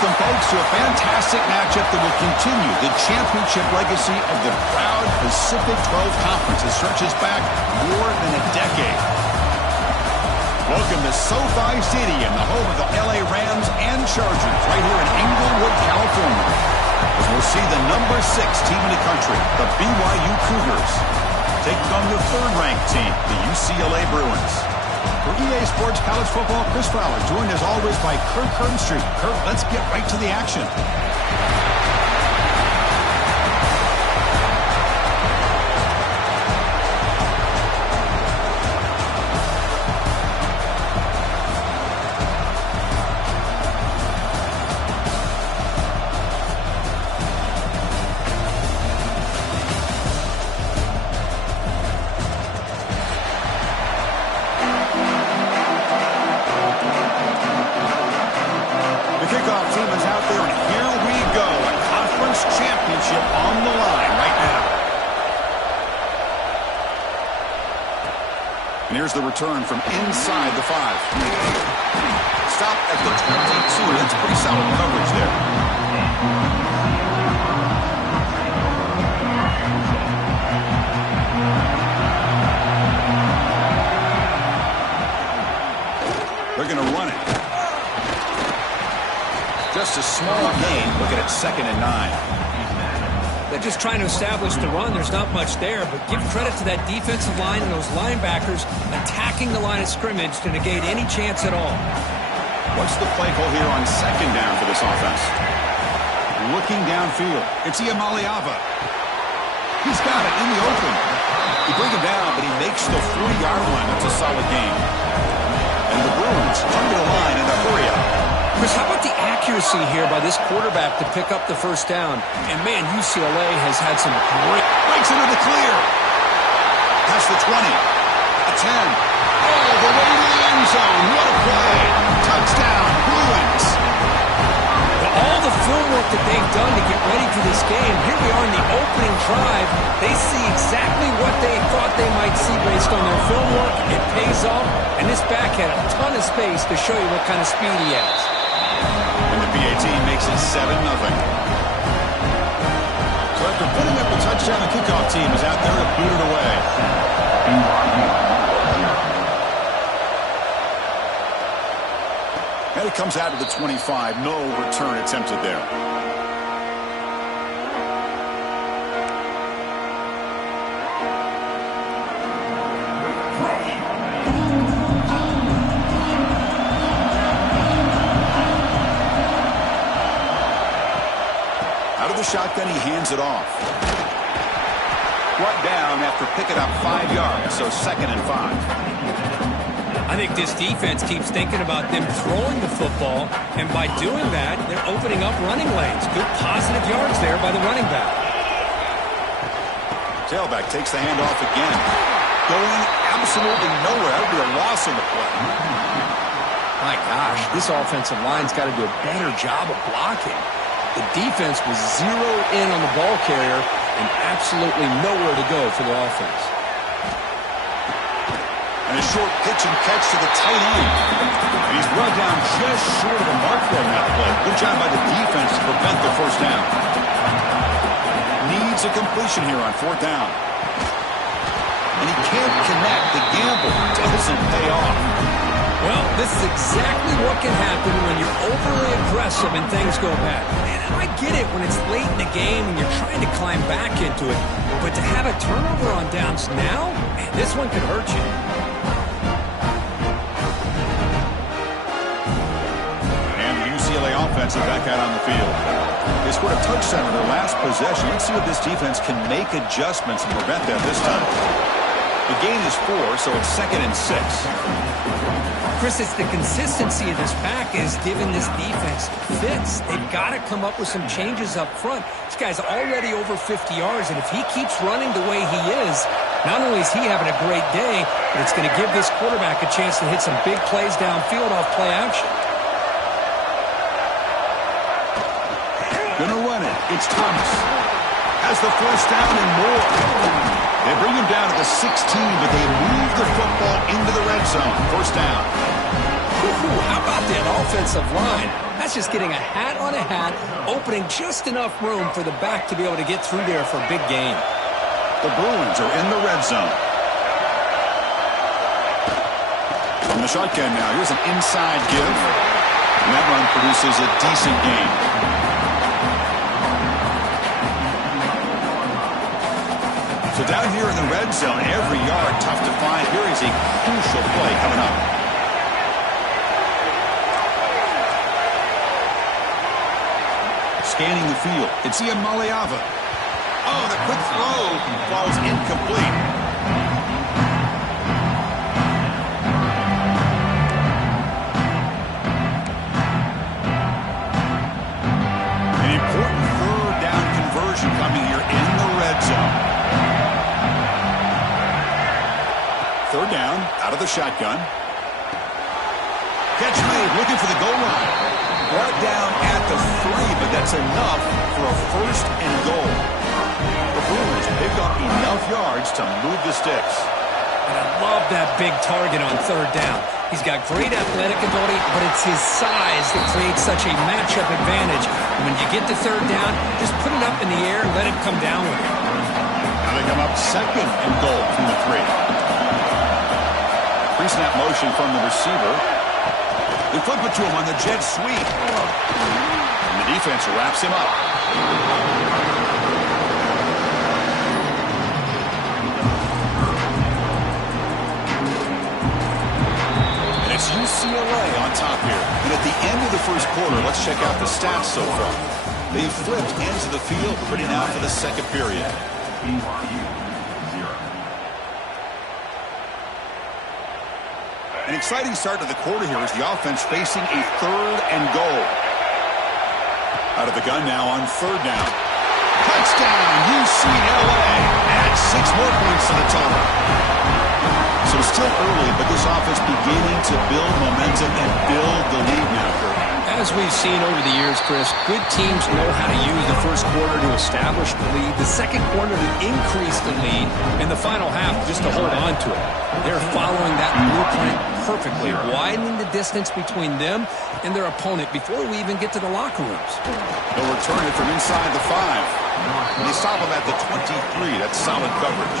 Welcome, folks, to a fantastic matchup that will continue the championship legacy of the proud Pacific 12 Conference that stretches back more than a decade. Welcome to SoFi Stadium, the home of the LA Rams and Chargers, right here in Inglewood, California. As we'll see the number 6 team in the country, the BYU Cougars, taking on the third-ranked team, the UCLA Bruins. For EA Sports College Football, Chris Fowler, joined as always by Kirk Herbstreit. Kirk, let's get right to the action. And here's the return from inside the 5. Stop at the 22. That's pretty solid coverage there. They're going to run it. Just a small gain. Look at it, 2nd and 9. They're just trying to establish the run. There's not much there, but give credit to that defensive line and those linebackers attacking the line of scrimmage to negate any chance at all. What's the play call here on 2nd down for this offense? Looking downfield. It's Iamaleava. He's got it in the open. You bring him down, but he makes the 40-yard line. That's a solid gain. And the Bruins come to the line in a hurry up. Chris, how about the accuracy here by this quarterback to pick up the first down? And, man, UCLA has had some great... Breaks into the clear. Past the 20. A 10. All the way to the end zone. What a play. Touchdown, Bruins. Well, all the film work that they've done to get ready for this game, here we are in the opening drive. They see exactly what they thought they might see based on their film work. It pays off, and this back had a ton of space to show you what kind of speed he has. And the PA team makes it 7-0. So after putting up a touchdown, the kickoff team is out there to boot it away. And it comes out of the 25. No return attempted there. Shotgun, he hands it off. Brought down after picking up 5 yards, so 2nd and 5. I think this defense keeps thinking about them throwing the football, and by doing that, they're opening up running lanes. Good positive yards there by the running back. Tailback takes the handoff again. Going absolutely nowhere. That would be a loss in the play. My gosh, this offensive line's got to do a better job of blocking. The defense was zeroed in on the ball carrier and absolutely nowhere to go for the offense. And a short pitch and catch to the tight end. And he's run down just short of the mark there on that play. Good job by the defense to prevent the first down. Needs a completion here on 4th down. And he can't connect. The gamble doesn't pay off. Well, this is exactly what can happen when you're overly aggressive and things go bad. And I get it when it's late in the game and you're trying to climb back into it. But to have a turnover on downs now, man, this one could hurt you. And the UCLA offense is back out on the field. They scored a touchdown in their last possession. Let's see if this defense can make adjustments and prevent that this time. The gain is 4, so it's 2nd and 6. Chris, it's the consistency of this pack is giving this defense fits. They've got to come up with some changes up front. This guy's already over 50 yards, and if he keeps running the way he is, not only is he having a great day, but it's going to give this quarterback a chance to hit some big plays downfield off play action. Gonna run it. It's Thomas. Has the first down and more. They bring him down to the 16, but they move the football into the red zone. First down. How about that offensive line? That's just getting a hat on a hat, opening just enough room for the back to be able to get through there for a big gain. The Bruins are in the red zone. From the shotgun now, here's an inside give. And that run produces a decent gain. So down here in the red zone, every yard tough to find. Here is a crucial play coming up. Scanning the field, it's Ncaa. Oh, the quick throw falls incomplete. An important third down conversion coming here in the red zone. Third down, out of the shotgun. Catch made, looking for the goal line. Brought down at the 3, but that's enough for a first and goal. The Bruins pick up enough yards to move the sticks. And I love that big target on third down. He's got great athletic ability, but it's his size that creates such a matchup advantage. And when you get to third down, just put it up in the air and let him come down with it. Now they come up second and goal from the 3. Pre-snap motion from the receiver. They flip it to him on the jet sweep. And the defense wraps him up. And it's UCLA on top here. And at the end of the first quarter, let's check out the stats so far. They've flipped ends of the field, ready now for the second period. An exciting start to the quarter here as the offense facing a third and goal. Out of the gun now on third down. Touchdown, UCLA. Add 6 more points to the total. So it's still early, but this offense beginning to build momentum and build the lead now, Kurt. As we've seen over the years, Chris, good teams know how to use the first quarter to establish the lead, the second quarter to increase the lead, and the final half just to hold on to it. They're following that blueprint perfectly, widening the distance between them and their opponent before we even get to the locker rooms. They'll return it from inside the 5. And they stop him at the 23. That's solid coverage.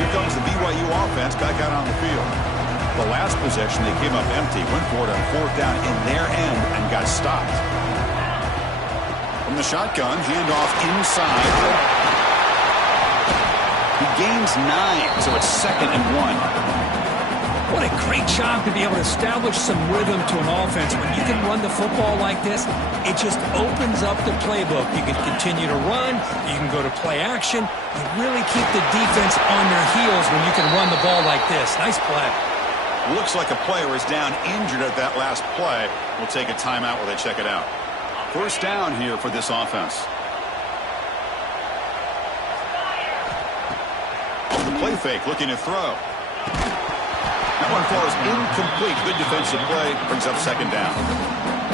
Here comes the BYU offense back out on the field. The last possession, they came up empty, went for it on fourth down in their end and got stopped. From the shotgun, handoff inside. He gains 9, so it's 2nd and 1. What a great job to be able to establish some rhythm to an offense. When you can run the football like this, it just opens up the playbook. You can continue to run, you can go to play action, you really keep the defense on their heels when you can run the ball like this. Nice play. Looks like a player is down injured at that last play. We'll take a timeout while they check it out. First down here for this offense. The play fake, looking to throw. That one falls incomplete. Good defensive play. Brings up 2nd down.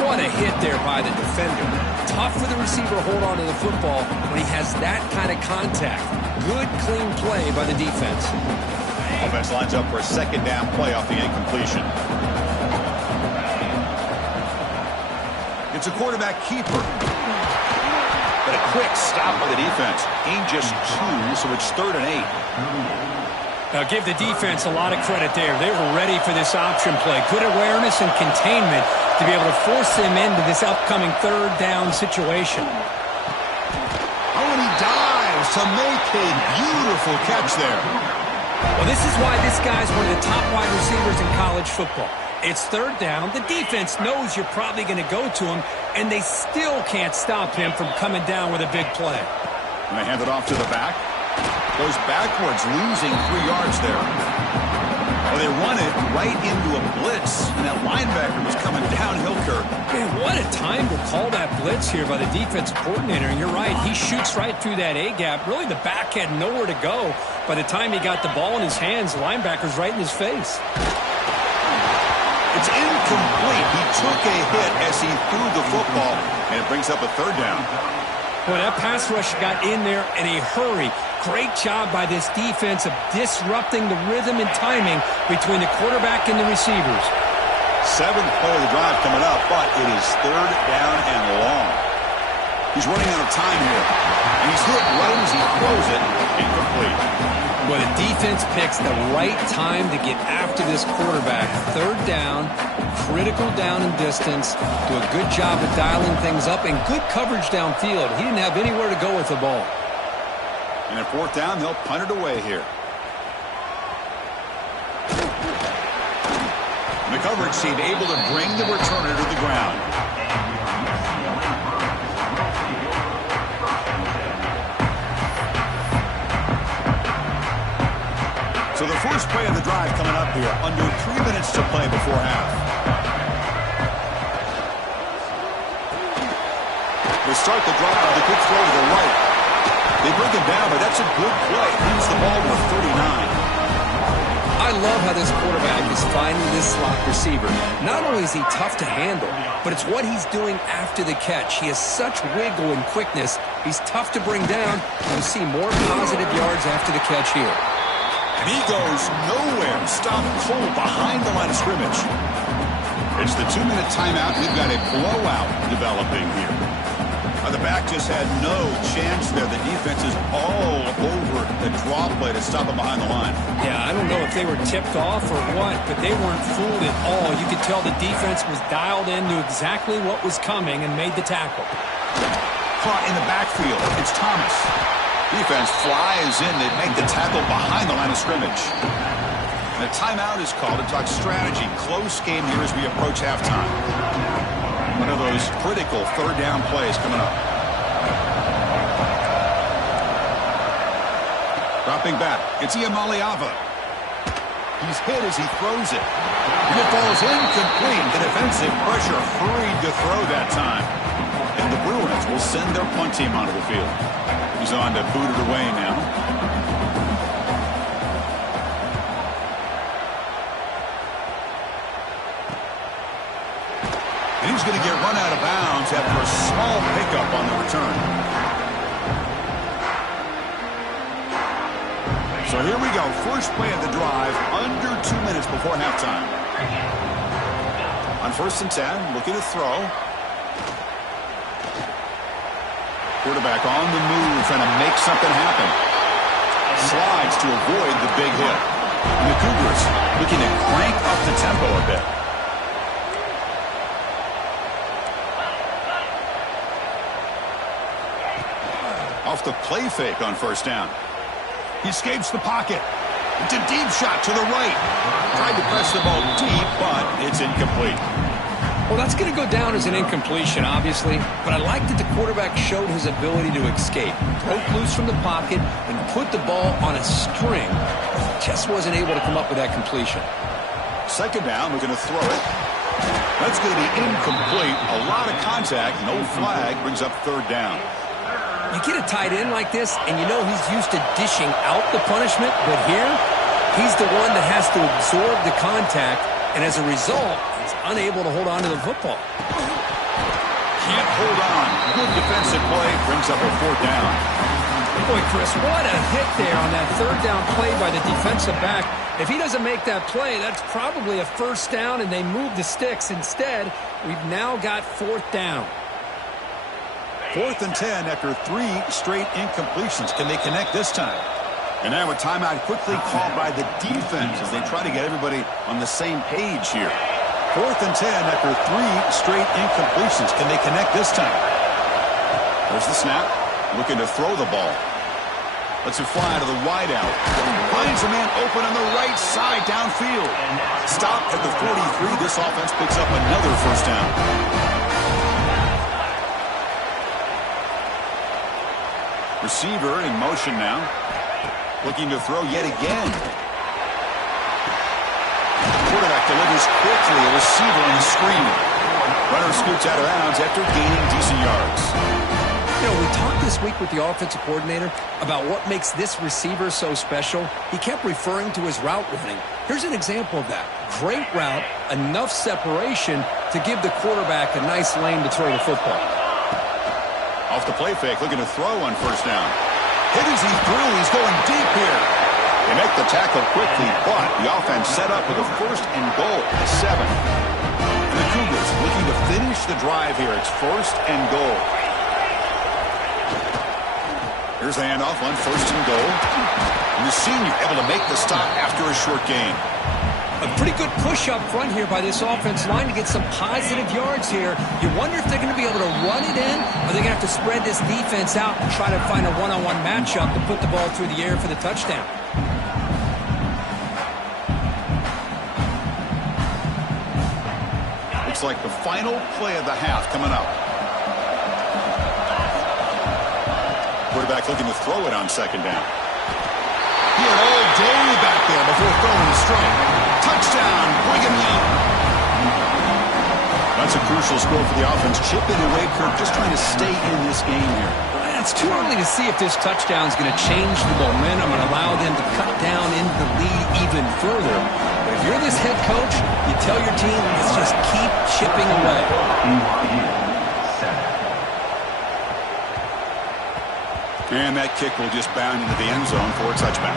What a hit there by the defender. Tough for the receiver to hold on to the football when he has that kind of contact. Good, clean play by the defense. Offense lines up for a 2nd down play off the incompletion. It's a quarterback keeper. But a quick stop by the defense. Gain just 2, so it's 3rd and 8. Now give the defense a lot of credit there. They were ready for this option play. Good awareness and containment to be able to force them into this upcoming 3rd down situation. Oh, and he dives to make a beautiful catch there. Well, this is why this guy's one of the top wide receivers in college football. It's 3rd down. The defense knows you're probably going to go to him, and they still can't stop him from coming down with a big play. And they hand it off to the back. Goes backwards, losing 3 yards there. Well, they run it right into a blitz, and that linebacker was coming downhill, Kurt. Man, what a time to call that blitz here by the defensive coordinator. And you're right, he shoots right through that A-gap. Really, the back had nowhere to go. By the time he got the ball in his hands, the linebacker's right in his face. It's incomplete. He took a hit as he threw the football, and it brings up a 3rd down. Well, that pass rush got in there in a hurry. Great job by this defense of disrupting the rhythm and timing between the quarterback and the receivers. 7th play of the drive coming up, but it is 3rd down and long. He's running out of time here, and he's hit right as he throws it, incomplete. Well, the defense picks the right time to get after this quarterback. 3rd down, critical down and distance. Do a good job of dialing things up and good coverage downfield. He didn't have anywhere to go with the ball. And at 4th down, they'll punt it away here. And the coverage team able to bring the returner to the ground. So the first play of the drive coming up here, under 3 minutes to play before half. They start the drive with a quick throw to the right. They bring him down, but that's a good play. Leaves the ball with 39. I love how this quarterback is finding this slot receiver. Not only is he tough to handle, but it's what he's doing after the catch. He has such wiggle and quickness. He's tough to bring down. You'll see more positive yards after the catch here. And he goes nowhere. Stopped cold behind the line of scrimmage. It's the 2-minute timeout. We've got a blowout developing here. The back just had no chance there. The defense is all over the draw play to stop him behind the line. Yeah, I don't know if they were tipped off or what, but they weren't fooled at all. You could tell the defense was dialed in, knew exactly what was coming, and made the tackle. Caught in the backfield. It's Thomas. Defense flies in. They make the tackle behind the line of scrimmage. And a timeout is called to talk strategy. Close game here as we approach halftime. One of those critical 3rd down plays coming up. Dropping back. It's Ncaa. He's hit as he throws it. And it falls incomplete. The defensive pressure hurried to throw that time. And the Bruins will send their punt team onto the field. He's on to boot it away now. And he's going to get run out of bounds after a small pickup on the return. So here we go. First play of the drive, under 2 minutes before halftime. On 1st and 10, looking to throw. Quarterback on the move, trying to make something happen. Slides to avoid the big hit. And the Cougars looking to crank up the tempo a bit. Off the play fake on 1st down. He escapes the pocket. It's a deep shot to the right. Tried to press the ball deep, but it's incomplete. Well, that's going to go down as an incompletion, obviously, but I like that the quarterback showed his ability to escape. Broke loose from the pocket and put the ball on a string. Just wasn't able to come up with that completion. 2nd down, we're going to throw it. That's going to be incomplete. A lot of contact, no flag, brings up 3rd down. You get a tight end like this, and you know he's used to dishing out the punishment, but here, he's the one that has to absorb the contact, and as a result, he's unable to hold on to the football. Can't hold on. Good defensive play, brings up a 4th down. Boy, Chris, what a hit there on that 3rd down play by the defensive back. If he doesn't make that play, that's probably a 1st down, and they move the sticks. Instead, we've now got 4th down. 4th and 10 after 3 straight incompletions. Can they connect this time? And now a timeout quickly called by the defense as they try to get everybody on the same page here. 4th and 10 after 3 straight incompletions. Can they connect this time? There's the snap. Looking to throw the ball. Lets it fly to the wideout. Finds a man open on the right side downfield. Stop at the 43. This offense picks up another 1st down. Receiver in motion now. Looking to throw yet again. Quarterback delivers quickly. A receiver on the screen. Runner scoots out of bounds after gaining decent yards. You know, we talked this week with the offensive coordinator about what makes this receiver so special. He kept referring to his route running. Here's an example of that. Great route, enough separation to give the quarterback a nice lane to throw the football. Off the play fake, looking to throw on first down. Hit as he threw. He's going deep here. They make the tackle quickly, but the offense set up with a first and goal at 7. And the Cougars looking to finish the drive here. It's first and goal. Here's the handoff on first and goal. And the senior able to make the stop after a short gain. A pretty good push up front here by this offense line to get some positive yards here. You wonder if they're going to be able to run it in, or they're going to have to spread this defense out and try to find a one-on-one matchup to put the ball through the air for the touchdown. Looks like the final play of the half coming up. Quarterback looking to throw it on second down. He had all day back there before throwing a strike. Touchdown, Brigham Young. That's a crucial score for the offense. Chipping away, Kirk, just trying to stay in this game here. It's too early to see if this touchdown is going to change the momentum and allow them to cut down into the lead even further. But if you're this head coach, you tell your team, let's just keep chipping away. And that kick will just bound into the end zone for a touchback.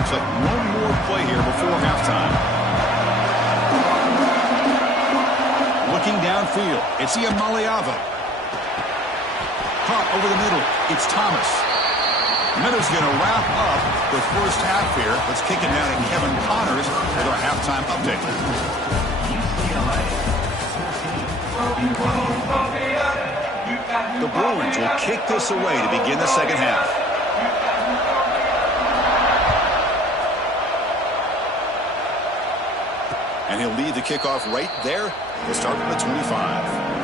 Looks like one more play here before halftime. Looking downfield, it's Iamaleava. Caught over the middle, it's Thomas. Meadows going to wrap up the first half here. Let's kick it down to Kevin Connors with our halftime update. The Bruins will kick this away to begin the second half. And he'll lead the kickoff right there. We'll start from the 25.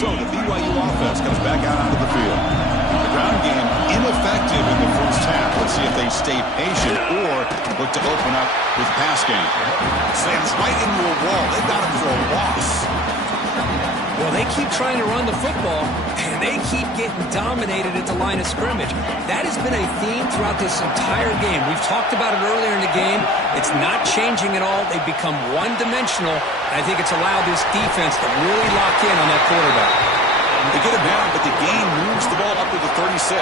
So the BYU offense comes back out onto the field. The ground game ineffective in the first half. Let's see if they stay patient or look to open up with pass game. Slams right into a wall. They've got him for a loss. Well, they keep trying to run the football, and they keep getting dominated at the line of scrimmage. That has been a theme throughout this entire game. We've talked about it earlier in the game. It's not changing at all. They've become one-dimensional, and I think it's allowed this defense to really lock in on that quarterback. They get him down, but the game moves the ball up to the 36.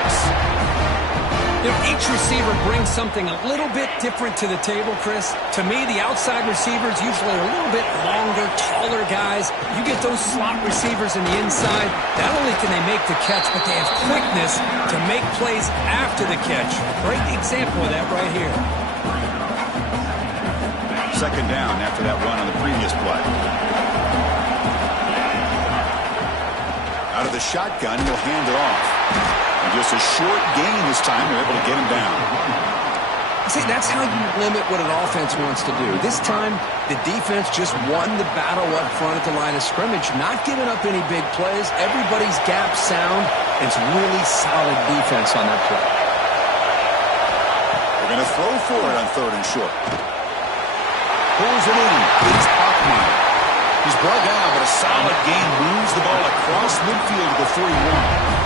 You know, each receiver brings something a little bit different to the table, Chris. To me, the outside receivers usually are a little bit longer, taller guys. You get those slot receivers in the inside, not only can they make the catch, but they have quickness to make plays after the catch. Great example of that right here. Second down after that run on the previous play. Out of the shotgun, he'll hand it off. And just a short gain this time, they're able to get him down. See, that's how you limit what an offense wants to do. This time, the defense just won the battle up front at the line of scrimmage, not giving up any big plays. Everybody's gap sound. It's really solid defense on that play. They're going to throw for it on third and short. Pulls it in. It's Bachmeyer. He's brought down, but a solid gain moves the ball across midfield to the 41.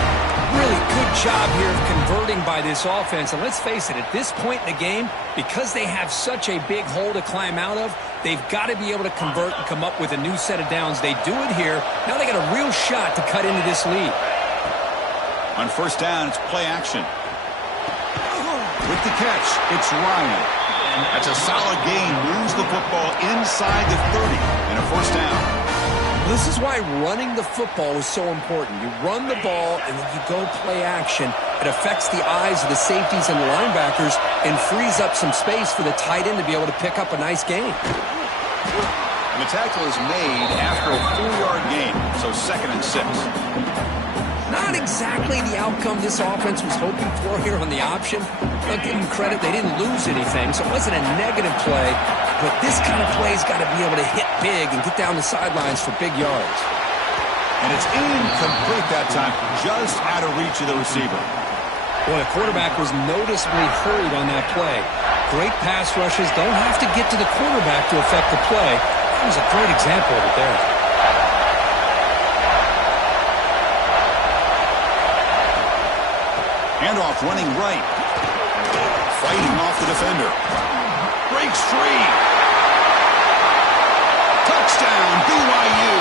Really good job here of converting by this offense. And let's face it, at this point in the game, because they have such a big hole to climb out of, they've got to be able to convert and come up with a new set of downs. They do it here. Now they got a real shot to cut into this lead. On first down, it's play action. With the catch, it's Ryan. That's a solid gain. Moves the football inside the 30 and a first down. This is why running the football is so important. You run the ball, and then you go play action. It affects the eyes of the safeties and the linebackers and frees up some space for the tight end to be able to pick up a nice gain. And the tackle is made after a 4-yard gain, so 2nd and 6. Not exactly the outcome this offense was hoping for here on the option. I'll give them credit, they didn't lose anything, so it wasn't a negative play. But this kind of play's got to be able to hit big and get down the sidelines for big yards. And it's incomplete that time, just out of reach of the receiver. Well, the quarterback was noticeably hurried on that play. Great pass rushes don't have to get to the quarterback to affect the play. That was a great example of it there. handoff running right. Fighting off the defender. Breaks free. Touchdown, BYU.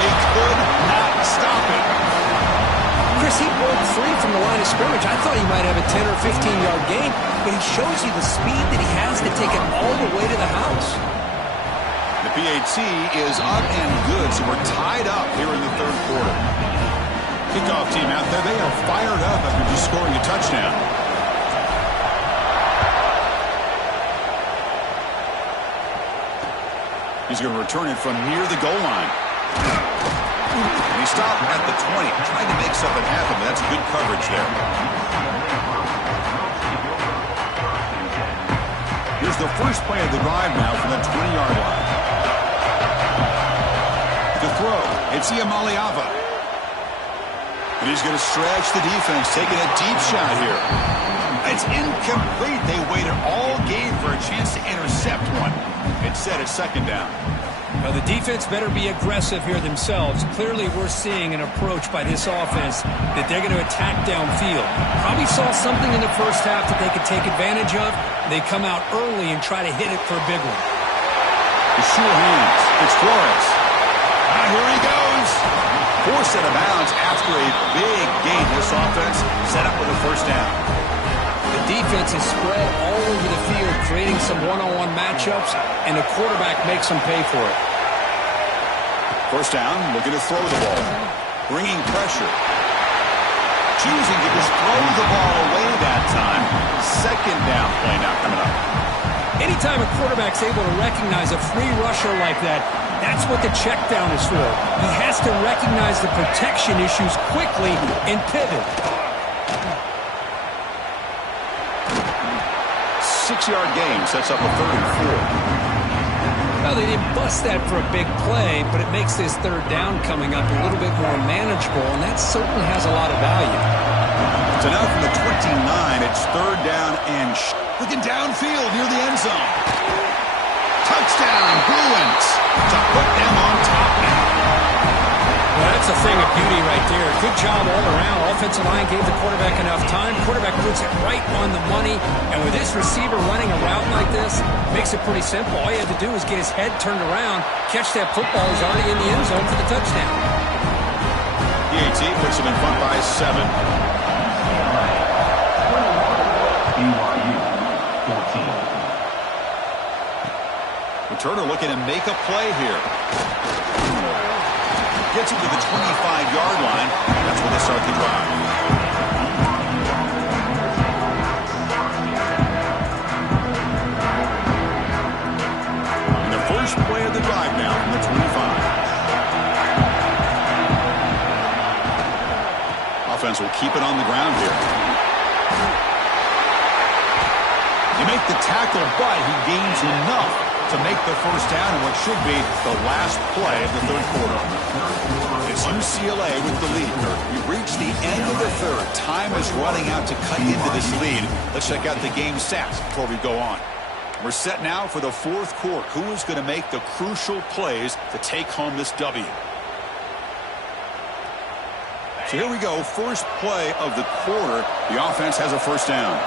They could not stop it. Chris, he broke free from the line of scrimmage. I thought he might have a 10 or 15-yard gain, but he shows you the speed that he has to take it all the way to the house. The PAT is up and good, so we're tied up here in the third quarter. Kickoff team out there, they are fired up after just scoring a touchdown. He's going to return it from near the goal line. And he stopped at the 20, trying to make something happen, but that's good coverage there. Here's the first play of the drive now from the 20-yard line. To throw, it's Iamaleava. And he's going to stretch the defense, taking a deep shot here. It's incomplete. They waited all game for a chance to intercept one. Instead, it's second down. Well, the defense better be aggressive here themselves. Clearly, we're seeing an approach by this offense that they're going to attack downfield. Probably saw something in the first half that they could take advantage of. They come out early and try to hit it for a big one. The sure hands. It's Flores. Here he goes. Forced out of bounds after a big gain. This offense set up with a first down. The defense is spread all over the field, creating some one-on-one matchups, and the quarterback makes them pay for it. First down, looking to throw the ball. Bringing pressure. Choosing to just throw the ball away that time. Second down play now coming up. Anytime a quarterback's able to recognize a free rusher like that, that's what the check down is for. He has to recognize the protection issues quickly and pivot. 6-yard gain sets up a 3rd and 4. Well, they didn't bust that for a big play, but it makes this third down coming up a little bit more manageable, and that certainly has a lot of value. So now from the 29, it's third down and looking downfield near the end zone. Touchdown, Bruins, to put them on top now. Well, that's a thing of beauty right there. Good job all around. Offensive line gave the quarterback enough time. Quarterback puts it right on the money. And with this receiver running a route like this, makes it pretty simple. All you had to do was get his head turned around, catch that football. He's already in the end zone for the touchdown. PAT puts him in front by 7. BYU 14. Returner looking to make a play here. Gets it to the 25-yard line. That's where they start the drive. And the first play of the drive now from the 25. Offense will keep it on the ground here. You make the tackle, but he gains enough to make the first down in what should be the last play of the third quarter. It's UCLA with the lead. We've reached the end of the third. Time is running out to cut into this lead. Let's check out the game stats before we go on. We're set now for the fourth quarter. Who is going to make the crucial plays to take home this W? So here we go. First play of the quarter. The offense has a first down.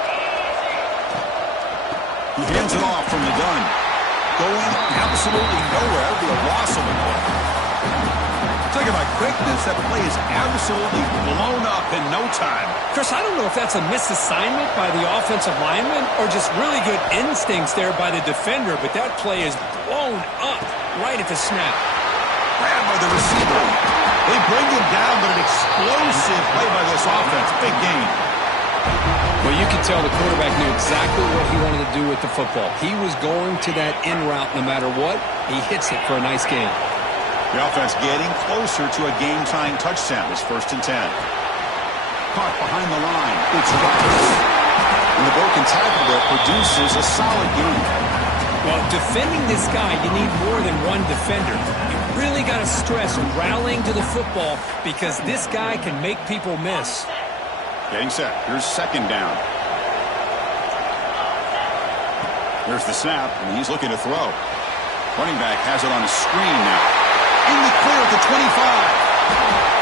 He hands it off from the gun. Going absolutely nowhere. That would be a loss of the play. Talking about quickness, that play is absolutely blown up in no time. Chris, I don't know if that's a misassignment by the offensive lineman or just really good instincts there by the defender, but that play is blown up right at the snap. Grabbed by the receiver. They bring him down, but an explosive play by this offense. Big gain. Well, you can tell the quarterback knew exactly what he wanted to do with the football. He was going to that in route no matter what. He hits it for a nice gain. The offense getting closer to a game-tying touchdown. It's 1st and 10. Caught behind the line. It's Roberts. And the broken tackle there produces a solid gain. Well, defending this guy, you need more than one defender. You really got to stress rallying to the football because this guy can make people miss. Getting set. Here's second down. Here's the snap, and he's looking to throw. Running back has it on a screen now. In the clear at the 25.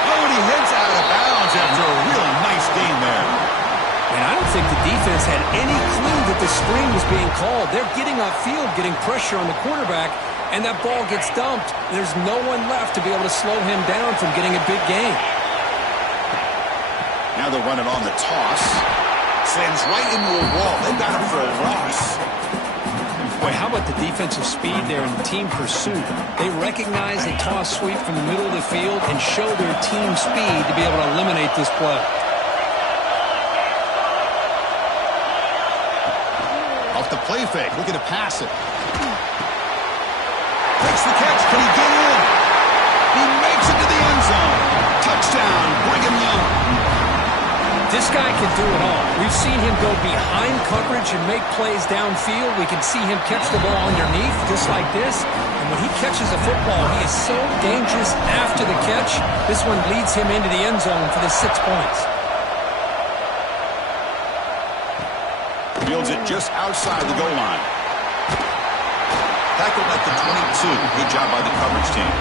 Oh, and he heads out of bounds after a real nice gain there. And I defense had any clue that the screen was being called. They're getting upfield, getting pressure on the quarterback, and that ball gets dumped. There's no one left to be able to slow him down from getting a big gain. Now they'll run it on the toss. Slams right into a wall. They've got him for a loss. Boy, how about the defensive speed there in the team pursuit? They recognize a toss sweep from the middle of the field and show their team speed to be able to eliminate this play. Off the play fake, looking to pass it. Takes the catch. Can he get in? He makes it to the end zone. Touchdown, Brigham Young. This guy can do it all. We've seen him go behind coverage and make plays downfield. We can see him catch the ball underneath just like this. And when he catches a football, he is so dangerous after the catch. This one leads him into the end zone for the 6 points. Fields it just outside the goal line. Tackled at the 22. Good job by the coverage team.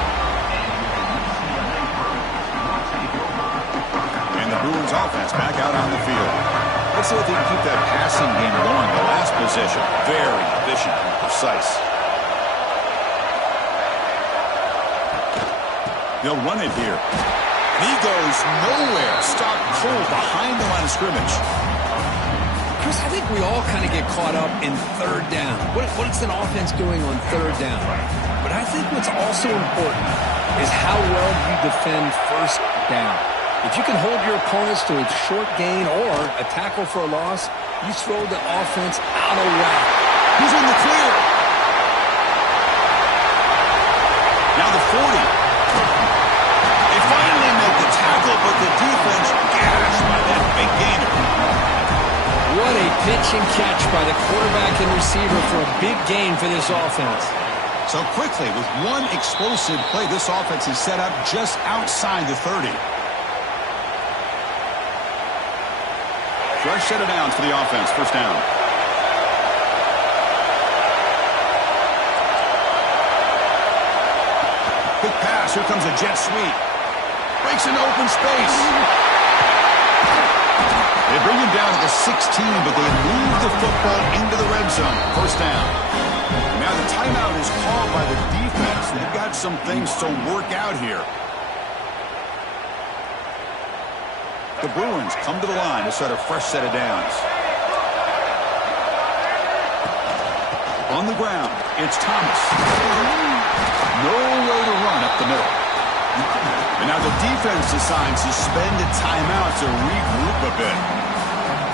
And the Bruins offense back out on the field. Let's see if they can keep that passing game going. The last possession, very efficient and precise. They'll run it here. He goes nowhere. Stopped cold behind the line of scrimmage. Chris, I think we all kind of get caught up in third down. What's an offense doing on third down? But I think what's also important is how well you defend first down. If you can hold your opponents to a short gain or a tackle for a loss, you throw the offense out of whack. He's in the clear. Now the 40. They finally make the tackle, but the defense gashed by that big gainer. What a pitch and catch by the quarterback and receiver for a big gain for this offense. So quickly, with one explosive play, this offense is set up just outside the 30. Fresh set of downs for the offense. First down. Quick pass. Here comes a jet sweep. Breaks into open space. They bring him down to the 16, but they move the football into the red zone. First down. Now the timeout is called by the defense. They've got some things to work out here. The Bruins come to the line to set a fresh set of downs. On the ground, it's Thomas. No way to run up the middle. And now the defense decides to spend a timeout to regroup a bit.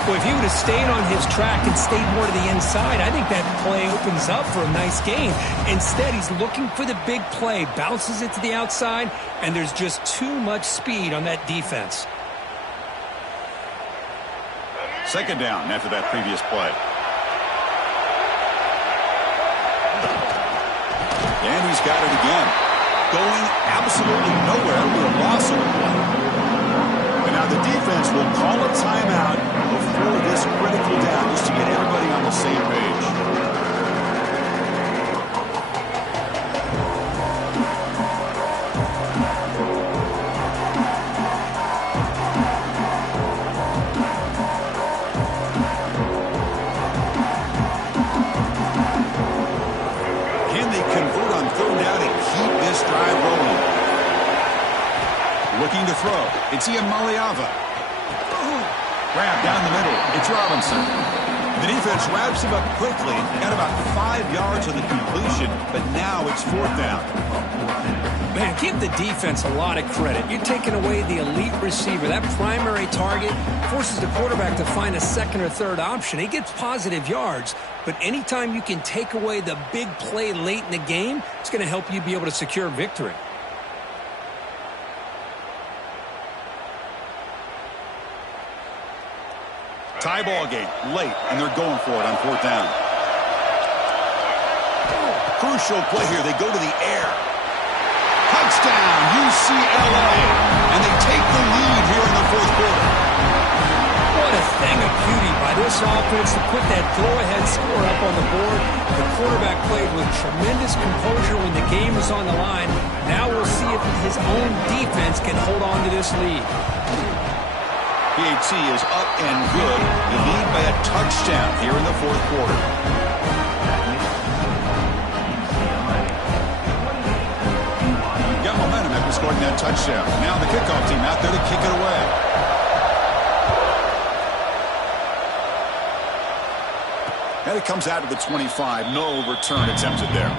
Well, if he would have stayed on his track and stayed more to the inside, I think that play opens up for a nice gain. Instead, he's looking for the big play, bounces it to the outside, and there's just too much speed on that defense. Second down after that previous play. And he's got it again. Going absolutely nowhere with a loss of the play. And now the defense will call a timeout before this critical down just to get everybody on the same page. Looking to throw. It's Ian Maliava. Grab down the middle. It's Robinson. The defense wraps him up quickly. Got about 5 yards on the completion, but now it's fourth down. Man, give the defense a lot of credit. You're taking away the elite receiver. That primary target forces the quarterback to find a second or third option. He gets positive yards, but anytime you can take away the big play late in the game, it's going to help you be able to secure victory. Tie ball game late, and they're going for it on fourth down. Crucial play here. They go to the air. Touchdown, UCLA. And they take the lead here in the fourth quarter. What a thing of beauty by this offense to put that go-ahead score up on the board. The quarterback played with tremendous composure when the game was on the line. Now we'll see if his own defense can hold on to this lead. PAT is up and good. You lead by a touchdown here in the fourth quarter. Got momentum after scoring that touchdown. Now the kickoff team out there to kick it away. And it comes out to the 25. No return attempted there.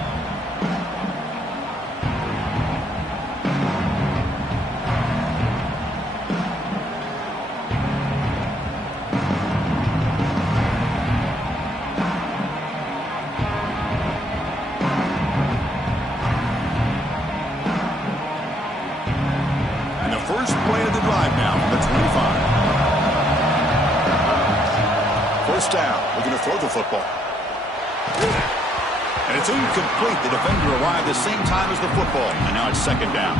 And the first play of the drive now from the 25. First down. We're going to throw the football. And it's incomplete. The defender arrived the same time as the football. And now it's second down.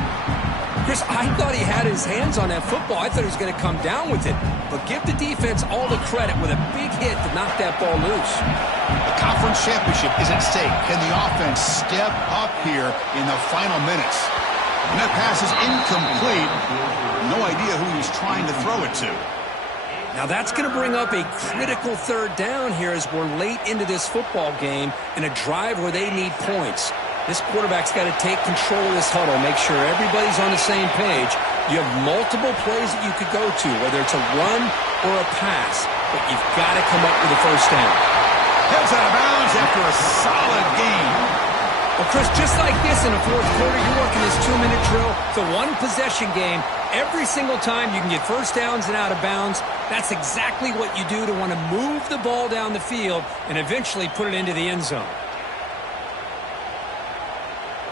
Chris, I thought he had his hands on that football. I thought he was going to come down with it. But give the defense all the credit with a big hit to knock that ball loose. The conference championship is at stake. Can the offense step up here in the final minutes? And that pass is incomplete. No idea who he's trying to throw it to. Now that's going to bring up a critical third down here as we're late into this football game in a drive where they need points. This quarterback's got to take control of this huddle, make sure everybody's on the same page. You have multiple plays that you could go to, whether it's a run or a pass, but you've got to come up with a first down. Heads out of bounds after a solid game. Well, Chris, just like this in the fourth quarter, you're working this 2-minute drill. It's a one-possession game. Every single time you can get first downs and out of bounds, that's exactly what you do to want to move the ball down the field and eventually put it into the end zone.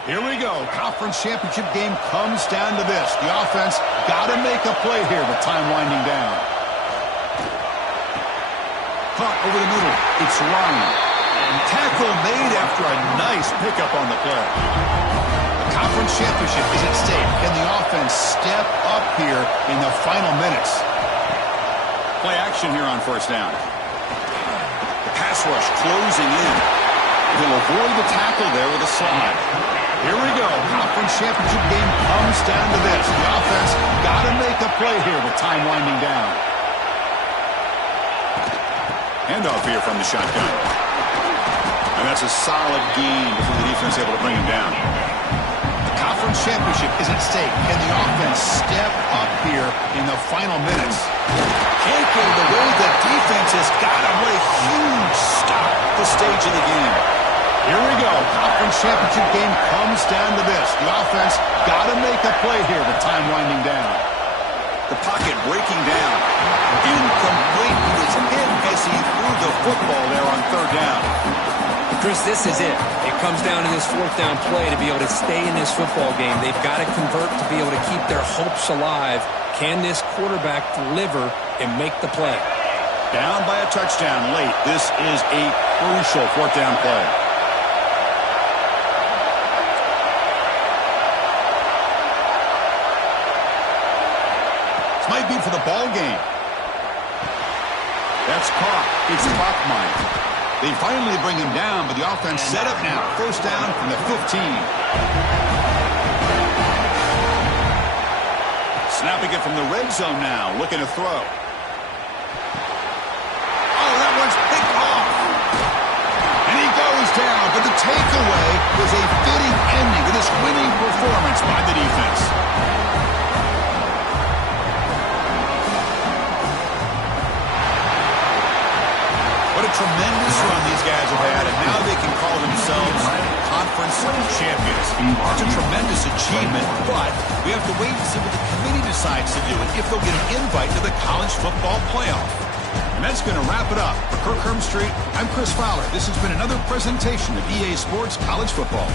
Here we go. Conference championship game comes down to this. The offense got to make a play here with time winding down. Caught over the middle. It's Ryan. Tackle made after a nice pickup on the play. The conference championship is at stake. Can the offense step up here in the final minutes? Play action here on first down. The pass rush closing in. He'll avoid the tackle there with a slide. Here we go. Conference championship game comes down to this. The offense got to make a play here with time winding down. Handoff here from the shotgun. And that's a solid gain before the defense able to bring him down. The conference championship is at stake. Can the offense step up here in the final minutes? Can't go the way the defense has got him. What a huge stop at the stage of the game. Here we go. Conference championship game comes down to this. The offense got to make a play here with time winding down. The pocket breaking down. Incomplete. He was hit as he threw the football there on third down. Chris, this is it. It comes down to this fourth down play to be able to stay in this football game. They've got to convert to be able to keep their hopes alive. Can this quarterback deliver and make the play? Down by a touchdown late. This is a crucial fourth down play. This might be for the ball game. That's caught. It's Bachmeyer. They finally bring him down, but the offense set up now. First down from the 15. Snapping it from the red zone now. Looking to throw. Oh, that one's picked off. And he goes down, but the takeaway was a fitting ending to this winning performance by the defense. What a tremendous run these guys have had, and now they can call themselves conference champions. It's a tremendous achievement, but we have to wait and see what the committee decides to do and if they'll get an invite to the college football playoff. And that's going to wrap it up. For Kirk Street, I'm Chris Fowler. This has been another presentation of EA Sports College Football.